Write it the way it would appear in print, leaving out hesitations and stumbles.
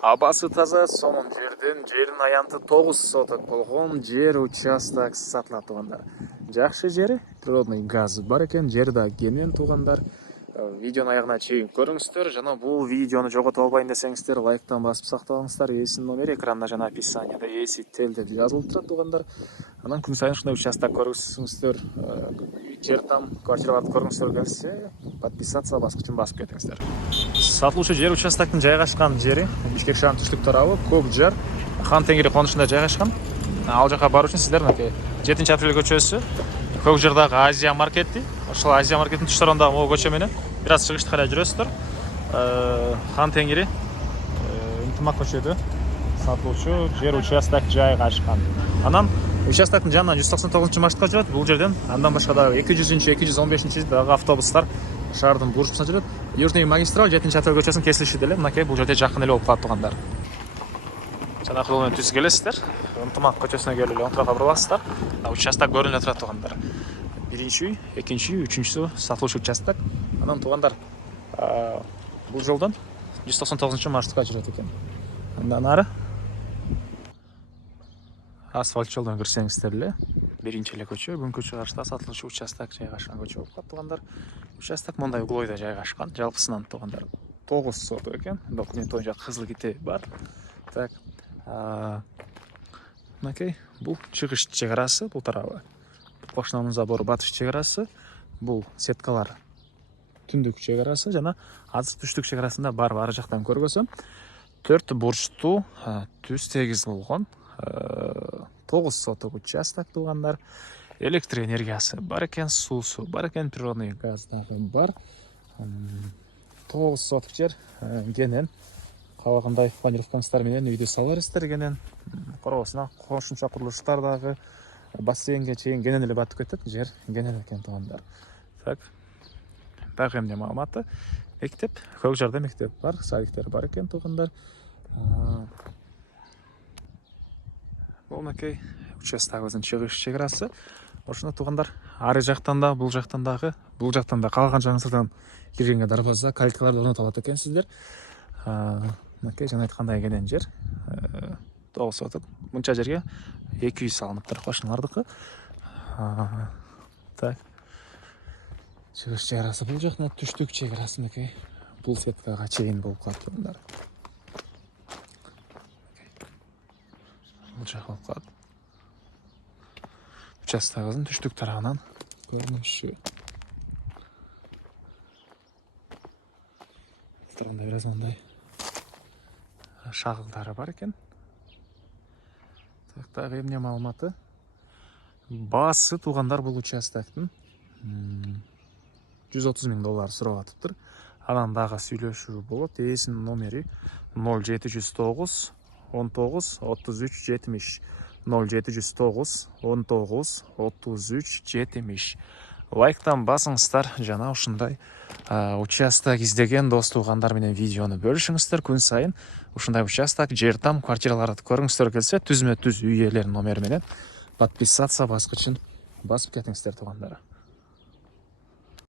Абасы таза сонун жердин аянты 9 соток болгон жер участок сатылат туугандар. Жакшы жери, природный газ бар экен, жер да кенен туугандар. Видеонун аягына чейин көрүңүздөр жана бул видеону жогото албайын десеңиздер лайктан басып сактаңыздар. Эсинин номери экранда жана описанияда эси тел деп жазылып турат туугандар. Анан күн сайын ушундай участок көрүңүздөр, жер там квартираларды көргүңүздөр келсе, подписаться баскычын басып кетиңиздер. Сатылуучу жер участоктун жайгашкан жери Бишкек шаарынын түштүк тарабы Көк Жар Хан Теңири конушунда жайгашкан. Ал жака баруу үчүн сиздер 7-апрель көчөсү, Көк Жардагы Азия маркети, ошол Азия маркеттин түш тарабындагы могу көчө менен бир аз чыгышты карай жүрөсүздөр. Хан Теңири ынтымак көчөдө сатылуучу жер участок жайгашкан. Анан участоктун жанынан 199-маршрутка жүрөт. Бул жерден андан башка дагы 200-215 дагы автобустар шаардын бурушусуна жүрөт. Южный магистраль 7-апрель көчөсүнүн кесилиши деле мынакей бул жерде жакын эле болуп калат туугандар. Жанагы жол менен түз келесиздер. Ынтымак көчөсүнө келип эле оң тарапка буруласыздар. Участок көрүнүп турат туугандар. Биринчи үй, экинчи үй, үчүнчүсү сатылуучу участок. Анан туугандар бул жолдон 199-маршрутка жүрөт экен. Андан ары асфальт жолдон кирсеңиздер эле биринчи эле көчө, бүгүнкү чыгарышта сатылуучу участок жайгашкан көчө болуп калат туугандар. Участок мындай углойдо жайгашкан. Жалпысынан туугандар 9 соток экен. Документ боюнча кызыл кити бар. Так. Мынакей бул чыгыш чек арасы, бул тарабы Кошунанын забору батыш чек арасы, бул сеткалар түндүк чек арасы жана азыр түштүк чек арасында бар ары жактан көргөзөм. 4 бурчтуу түз тегиз болгон 9 соток участок туугандар. Электр энергиясы бар экен, суусу бар экен, природный газ дагы бар. 9 соток жер кенен. Калагандай планировкаңыздар менен үйдү сала бересиздер кенен. Коробосуна кошумча курулуштар дагы бассейнге чейин кенен эле батып кетет, жер кенен экен туугандар. Так. Дагы эмне маалыматы? Мектеп, Көк Жарда мектеп бар, садиктер бар экен туугандар. Бул мынакей участогубуздун чыгыш чек арасы. Ошондо туугандар ары жактан да, бул жактан да калган жаңсырдан киргенге дарбаза, калиткаларды орнотуп алат экенсиздер. Мынакей жана айткандай кенен жер 9 соток. Мынча жерге 2 үй салыныптыр, кошуналардыкы. Так. Чыгыш чек арасы бул жактан, түштүк чек арасы мынакей бул сеткага чейин болуп калат туугандар. Бул жак болуп калат. Участогубуздун түштүк тарабынан көрүнүшү. Турганда бир аз мындай шагылдары бар экен. Так, дагы эмне маалыматы? Баасы туугандар бул участоктун $130,000 сурап атыптыр. Анан дагы сүйлөшүү болот. Эсинин номери 0709 19 33 70. 0709 19 33 70. Лайктан басыңыздар жана ушундай участок издеген дос туугандар менен видеону бөлүшүңүздөр. Күн сайын ушундай участок, жер там, квартираларды көрүңүздөр келсе, түзмө-түз үй ээлеринин номери менен подписаться баскычын басып кетиңиздер туугандар.